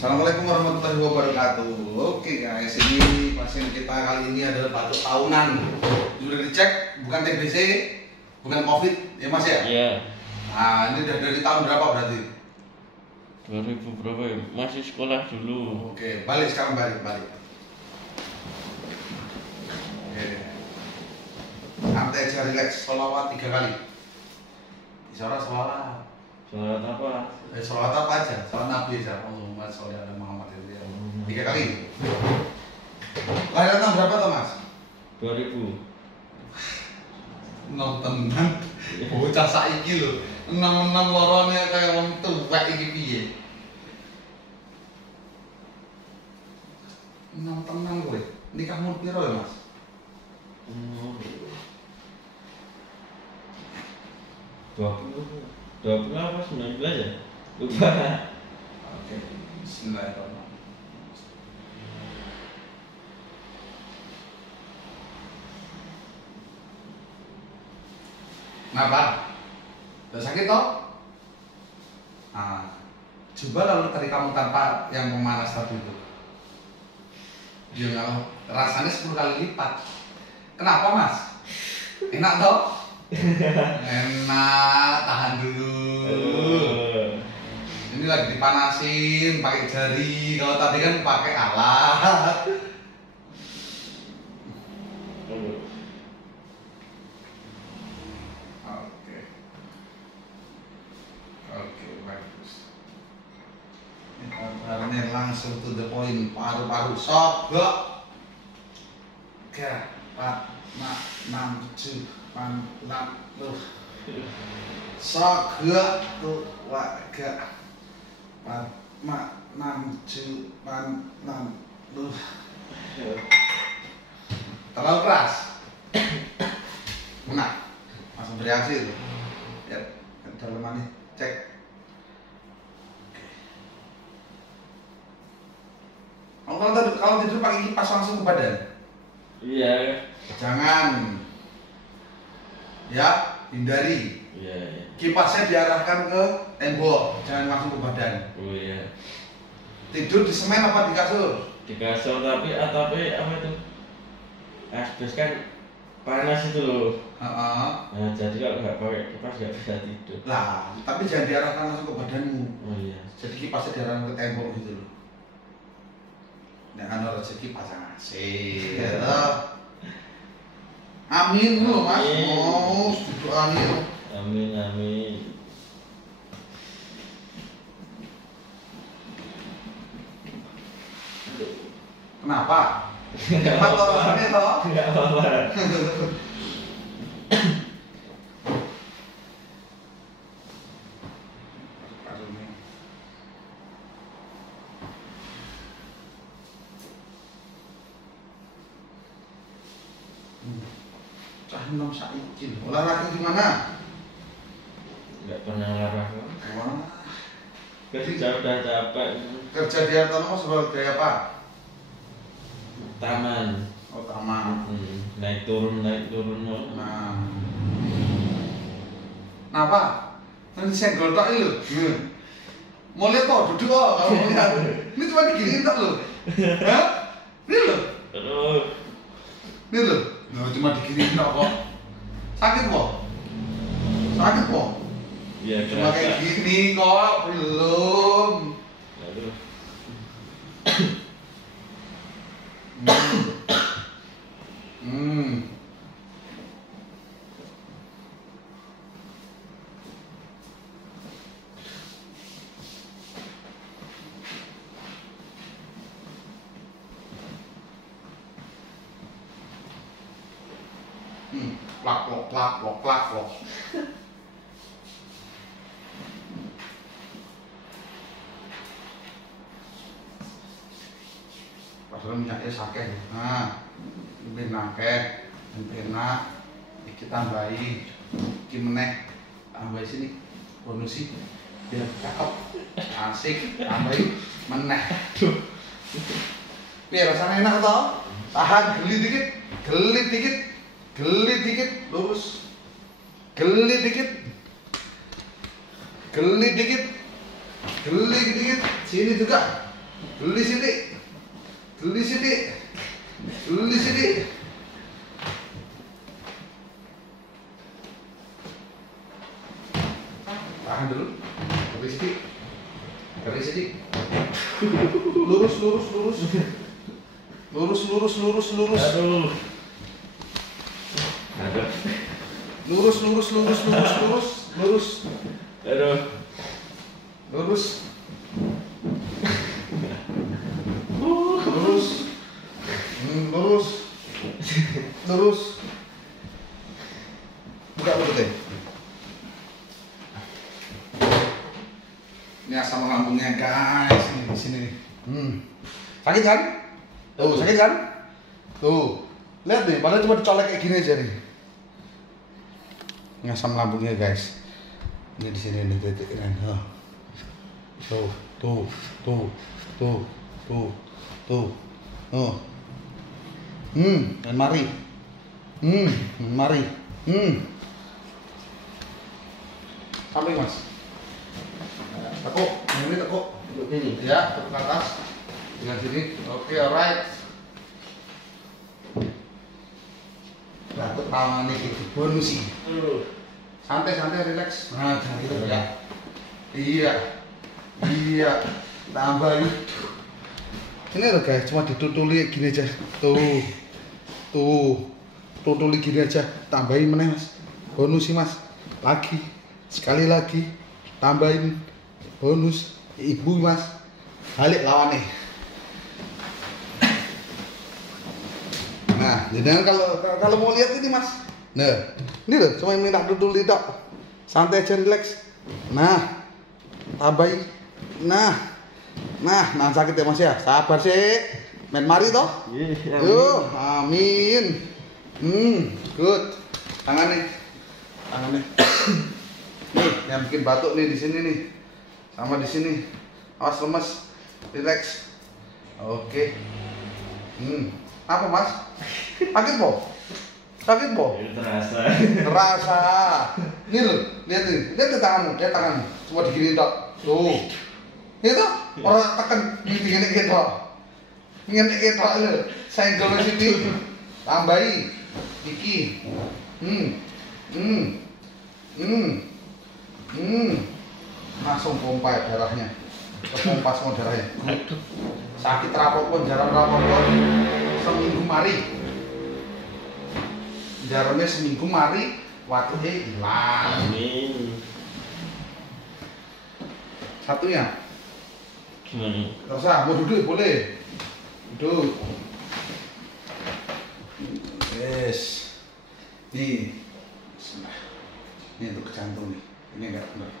Assalamualaikum warahmatullahi wabarakatuh. Oke guys, ini pasien kita kali ini adalah batuk tahunan. Sudah dicek, bukan TBC, bukan COVID, ya Mas ya? Iya. Nah, ini dari tahun berapa berarti? 2000 berapa ya? Masih sekolah dulu. Oke, balik sekarang balik. Oke. Santai aja, relax. Sholawat 3 kali. Isyarat sholawat. Sholat apa? Sholawat apa aja? Sholawat Nabi aja. Allahumma sholli ala Muhammad. 3 kali. Lahiran tahun berapa tuh Mas? 2000. Nom tenan. Bocah saiki lho. Enam-enam lorone kaya wong tuwek iki piye? Enam tenan kowe. Nikahmu piro ya, Mas? 20 apa 19 ya? Lupa. Oke. Bismillahirrahmanirrahim. Kenapa? Udah sakit toh? Nah, coba lalu tadi kamu tanpa yang memanas tadi itu. Dia kalau rasanya 10 kali lipat. Kenapa Mas? Enak toh? Enak, tahan dulu. Ini lagi dipanasin pakai jari. Kalau tadi kan pakai alat. Oke, bagus. Ini langsung to the point, paru-paru sobek. 3, 4, 5, 6, 7, 8, 9, sobek tuh, 3, 4, 5, 6, 7, 8, 9. Terlalu keras. Nah, langsung bereaksi itu. Ya, dalamannya cek. Kalau tidur pakai kipas langsung ke badan. Iya. Jangan. Ya, hindari. Iya. Kipasnya diarahkan ke tembok, jangan langsung ke badan. Oh iya. Tidur di semen apa di kasur? Di kasur tapi atapnya apa itu? Asbes kan panas itu loh. Nah, jadi kalau nggak pakai kipas nggak bisa tidur. Lah, tapi jangan diarahkan langsung ke badanmu. Oh iya. Jadi kipasnya diarahkan ke tembok gitu loh. Nek ana rezeki pasang AC. Amin loh Mas. Oh, doain. Amin amin. Kenapa? Cepat toh rasanya toh? Enggak apa-apa. Cah nom saiki. Olahraga gimana? Enggak pernah olahraga. Wah, Kerja udah capek. kerja di Hartono sebagai apa? Taman. Oh, taman. Naik turun. Nah. Napa? Nanti senggol tok lho. Mau lihat kok, duduk kok kalau mau lihat. Ini cuma diginiin tok lho. Hah? Ini lho. Terus Ini lho. Nah, cuma diginiin tok kok. Sakit kok? Sakit kok? ya Cuma kayak gini kok, belum. Aduh. Hmm. Plak lok. Padahal minyaknya sakit. Nah, lebih nakeh, enak. Iki tambahi, iki meneh, tambahi sini, bonusi, biar cakep, asik, tambahi meneh. Biar rasanya enak toh? Tahan, gelit dikit, lurus, gelit dikit, sini juga, Dulu di sini. Dulu di sini. Dulu di sini. Tahan dulu. Dari sini. Dari sini. Lurus, lurus, lurus. Lurus, lurus, lurus, lurus. Aduh. Aduh. Lurus, lurus, lurus, lurus, lurus, lurus. Aduh. Lurus. Lurus. Lurus. Lurus. Buka mulutnya. Ini asam lambungnya guys, ini di sini nih. Sakit kan? Tuh, sakit kan? Tuh. Lihat nih, padahal cuma dicolek kayak gini aja nih. Ini asam lambungnya guys. Ini di sini nih titik ini. Tuh, tuh, tuh, tuh, tuh, tuh, tuh. Dan mari. Mari. Sampai mas. Tekuk, ini tekuk. Ini. Ya, tekuk ke atas. Dengan sini. Oke, alright. Batuk tangan nih gitu. Bonus sih. Santai, santai, relax. Nah, jangan gitu ya. Iya. Iya. Tambahin. Ini loh guys, cuma ditutuli gini aja. Tuh. Tuh. Tutuli gini aja. Tambahin meneh mas. Bonus sih mas. Lagi. Sekali lagi. Tambahin. Bonus. Ibu mas. Balik lawannya. Nah, jadi kalau mau lihat ini mas. Nah, ini loh, cuma minta tutuli tok. Santai aja, relax. Nah. Tambahin. Nah. Nah, sakit ya mas ya. Sabar sih. Main mari toh. Yuk, amin. Good. Tangannya. Tangannya. Nih, yang bikin batuk nih di sini nih. Sama di sini. Awas lemes. Relax. Oke. Apa mas? Sakit po? Sakit po? Terasa. Terasa. Ini loh, lihat nih. Lihat tanganmu, lihat tanganmu. Cuma digini tok. Tuh. Itu orang tekan gini gitu. Ngene gitu lho. Senggol sini. Tambahi. Iki. Langsung pompa darahnya. Pompa semua darahnya. Sakit rapot pun, jarum rapot pun. Seminggu mari. Jarumnya seminggu mari. Waktunya hilang. Amin. Satunya. Gimana? Terserah, mau duduk boleh. Duduk. Yes. Nih. Bismillah. Ini untuk jantung nih. Ini enggak benar.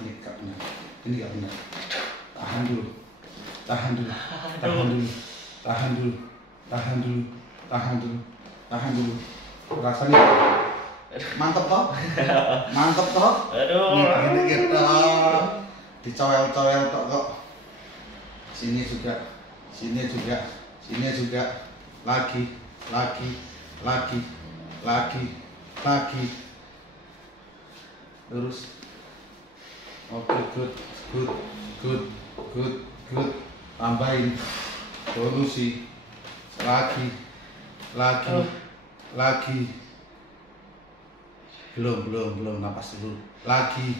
Ini enggak benar. Ini enggak benar. Tahan dulu. Tahan dulu. Tahan dulu. Tahan dulu. Tahan dulu. Tahan dulu. Tahan dulu. Rasanya mantep toh? Mantep toh? Aduh. Ini kita dicowel-cowel tok kok. Sini juga, sini juga, sini juga, lagi, terus, oke, good, tambahin, bonusi, lagi, belum, napas dulu, lagi,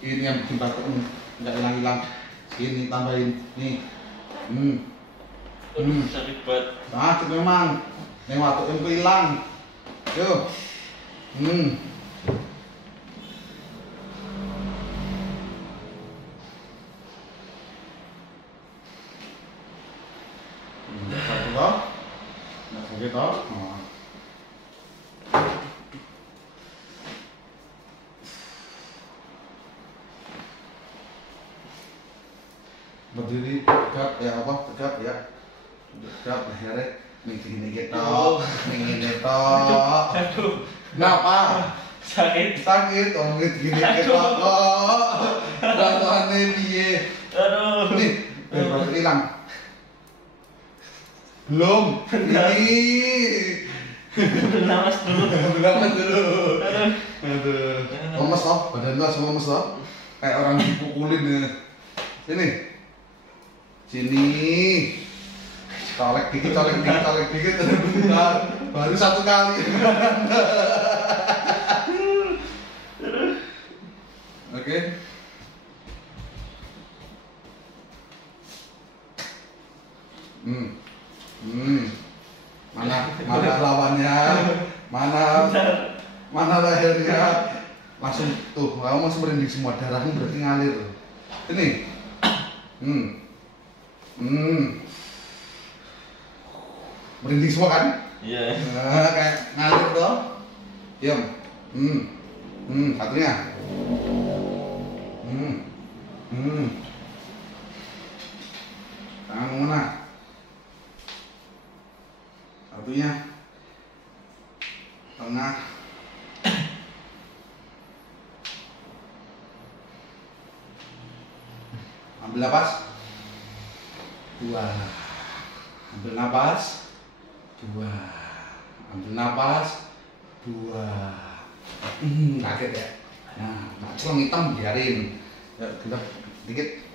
ini yang bikin batuk nggak hilang, sini tambahin, nih, Sakit banget. sakit memang, nih batuk yang hilang, yuk, sakit toh, nggak sakit toh. Berdiri tegap ya apa tegap ya lehernya gini gitu kenapa sakit gini gitu kok rasanya piye nih baru hilang belum ini Namas dulu. Namas dulu. Aduh. Lemes toh, badan lu langsung lemes toh. Kayak orang dipukulin ya. Sini. Sini. Colek dikit. Bentar. Baru 1 kali. Oke. Mana lawannya? Mana lehernya? Langsung tuh, kamu masih merinding semua, darahmu berarti ngalir. Ini. Merinding semua kan? Iya. Nah, kayak ngalir tuh. Diam. Satunya. Tangan mana? Satunya. Tengah. Ambil napas. 2. Ambil napas. 2. Ambil napas. 2. Kaget ya. Nah, celeng hitam biarin. Ya, gendap dikit.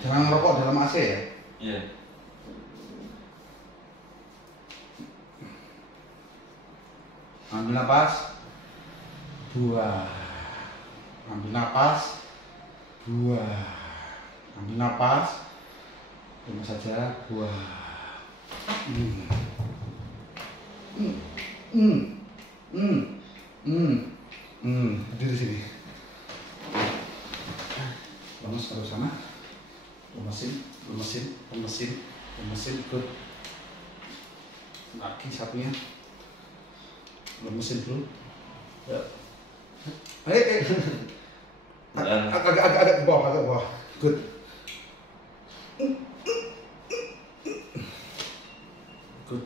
Jangan ngerokok dalam AC ya. Iya. Ambil napas. 2. Ambil napas. 2. Ambil napas. Tunggu saja. 2. Berdiri sini. Lemes ke sana. Lemesin. Good. Lagi satunya. Lemesin dulu. Ya. Agak ke bawah. Good. Good.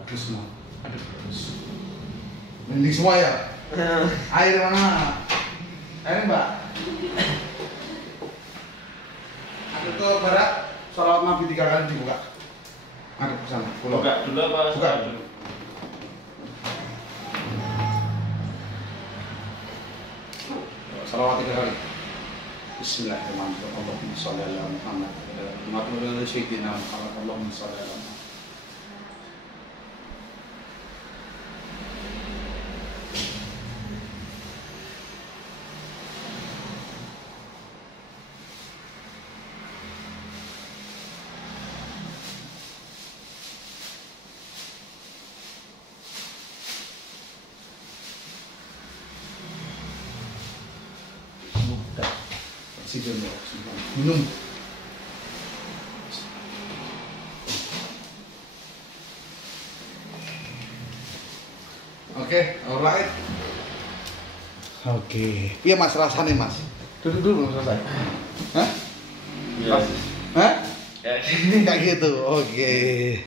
Bagus semua. Bagus. Mending semua ya. Air mana? Air Mbak. Ada ke barat. Sholawat Nabi 3 kali dibuka. Ada ke sana. Buka dulu apa? Buka dulu. Sholawat 3 kali. Bismillahirrahmanirrahim. Allahumma sholli ala Muhammad. Allahumma sholli ala Muhammad. Allahumma sholli ala Muhammad. Minum. Oke, alright. Oke. Iya Mas rasanya Mas. Duduk dulu belum selesai. Hah? Iya. Hah? Kayak Kayak gitu. Oke.